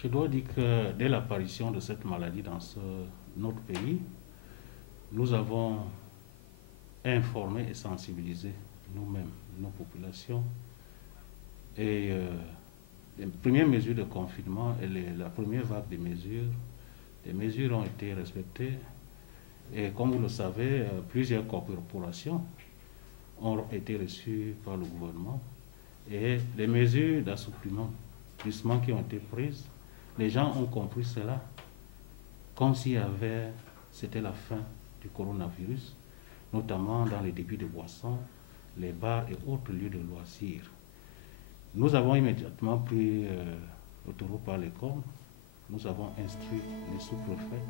Je dois dire que dès l'apparition de cette maladie dans notre pays, nous avons informé et sensibilisé nous-mêmes, nos populations. Et les premières mesures de confinement et la première vague des mesures ont été respectées. Et comme vous le savez, plusieurs corporations ont été reçues par le gouvernement. Et les mesures d'assouplissement qui ont été prises, les gens ont compris cela comme si c'était la fin du coronavirus, notamment dans les débits de boissons, les bars et autres lieux de loisirs. Nous avons immédiatement pris le taureau par les cornes. Nous avons instruit les sous-préfets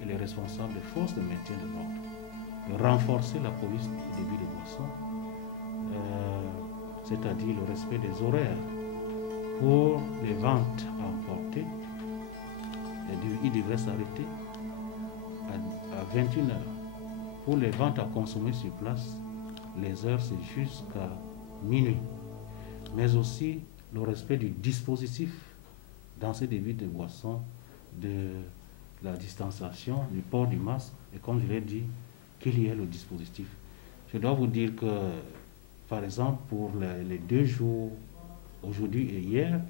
et les responsables des forces de maintien de l'ordre de renforcer la police des débits de boissons, c'est-à-dire le respect des horaires pour les ventes à emporter. Il devrait s'arrêter à 21 heures. Pour les ventes à consommer sur place, les heures c'est jusqu'à minuit. Mais aussi le respect du dispositif dans ces débits de boissons, de la distanciation, du port du masque, et comme je l'ai dit, qu'il y ait le dispositif. Je dois vous dire que, par exemple, pour les 2 jours, aujourd'hui et hier,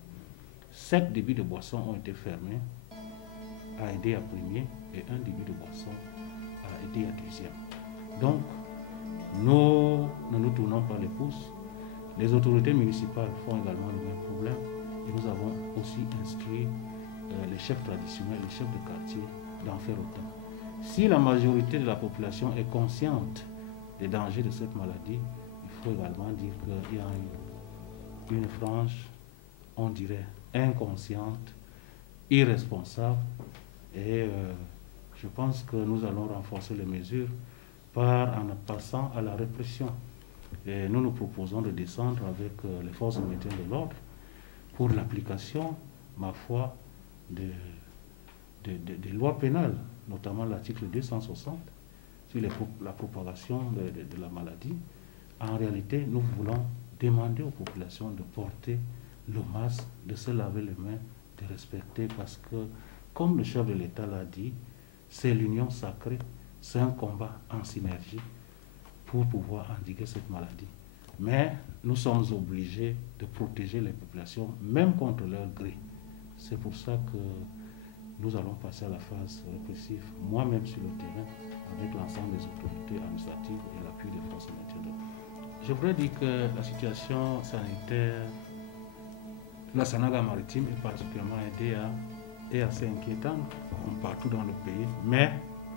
7 débits de boissons ont été fermés à aider à premier et 1 débit de boisson à aider à deuxième. Donc, nous ne nous tournons pas les pouces. Les autorités municipales font également le même problème et nous avons aussi instruit les chefs traditionnels, les chefs de quartier d'en faire autant. Si la majorité de la population est consciente des dangers de cette maladie, il faut également dire qu'il y a une frange, on dirait, inconsciente, irresponsable, et je pense que nous allons renforcer les mesures en passant à la répression. Et nous proposons de descendre avec les forces de maintien de l'ordre pour l'application, ma foi, des lois pénales, notamment l'article 260 sur la propagation de la maladie. En réalité, nous voulons demander aux populations de porter le masque, de se laver les mains, de respecter, parce que, comme le chef de l'État l'a dit, c'est l'union sacrée, c'est un combat en synergie pour pouvoir endiguer cette maladie. Mais nous sommes obligés de protéger les populations, même contre leur gré. C'est pour ça que nous allons passer à la phase répressive, moi-même sur le terrain, avec l'ensemble des autorités administratives et l'appui des forces de maintien de l'ordre. Je voudrais dire que la situation sanitaire de la Sanaga-Maritime est particulièrement est assez inquiétante, comme partout dans le pays, mais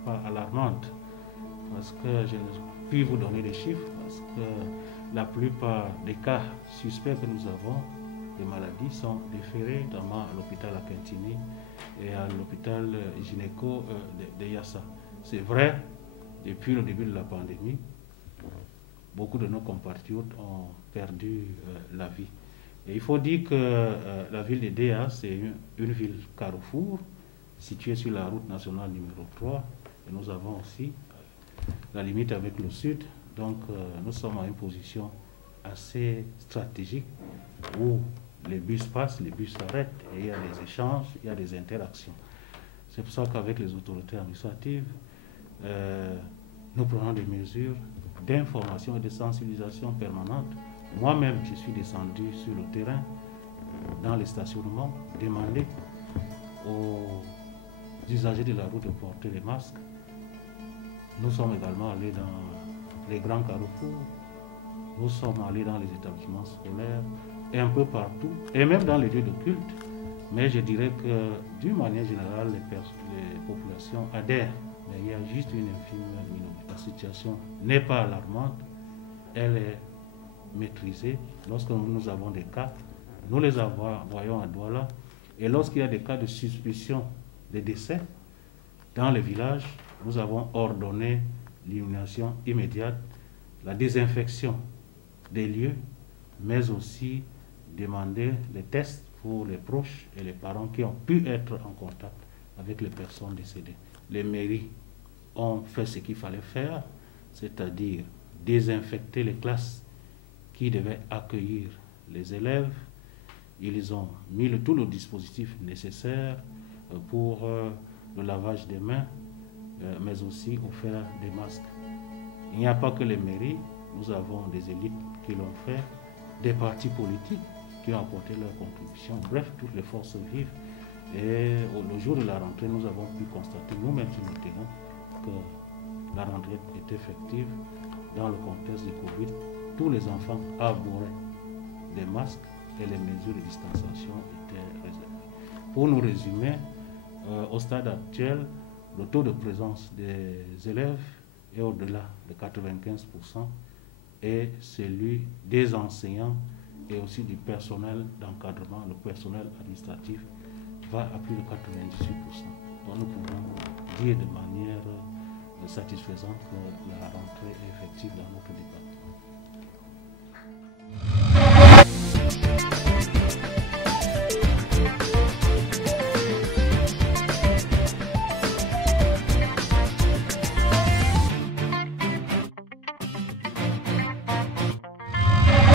pas alarmante, parce que je ne puis vous donner des chiffres, parce que la plupart des cas suspects que nous avons de maladies sont référés notamment à l'hôpital Akintini et à l'hôpital gynéco de Yassa. C'est vrai, depuis le début de la pandémie, beaucoup de nos compatriotes ont perdu la vie. Et il faut dire que la ville de Déa, c'est une ville carrefour, située sur la route nationale numéro 3, et nous avons aussi la limite avec le sud. Donc nous sommes à une position assez stratégique où les bus passent, les bus s'arrêtent, et il y a des échanges, il y a des interactions. C'est pour ça qu'avec les autorités administratives, nous prenons des mesures d'information et de sensibilisation permanente. Moi-même, je suis descendu sur le terrain, dans les stationnements, demander aux usagers de la route de porter les masques. Nous sommes également allés dans les grands carrefours, nous sommes allés dans les établissements scolaires, et un peu partout, et même dans les lieux de culte. Mais je dirais que, d'une manière générale, les populations adhèrent. Mais il y a juste une infime minorité. La situation n'est pas alarmante, elle est maîtrisée. Lorsque nous avons des cas, nous les voyons à Douala. Et lorsqu'il y a des cas de suspicion de décès dans les villages, nous avons ordonné l'élimination immédiate, la désinfection des lieux, mais aussi demander les tests pour les proches et les parents qui ont pu être en contact avec les personnes décédées. Les mairies ont fait ce qu'il fallait faire, c'est-à-dire désinfecter les classes qui devaient accueillir les élèves, Ils ont mis tout le dispositif nécessaire pour le lavage des mains, mais aussi offert des masques. Il n'y a pas que les mairies, nous avons des élites qui l'ont fait, des partis politiques qui ont apporté leur contribution, bref, toutes les forces vives. Et le jour de la rentrée, nous avons pu constater, nous-mêmes sur le terrain, que la rentrée est effective dans le contexte du Covid. Tous les enfants arboraient des masques et les mesures de distanciation étaient réservées. Pour nous résumer, au stade actuel, le taux de présence des élèves est au-delà de 95% et celui des enseignants et aussi du personnel d'encadrement, le personnel administratif, va à plus de 98%. Donc nous pouvons dire de manière satisfaisante que la rentrée est effective dans notre département.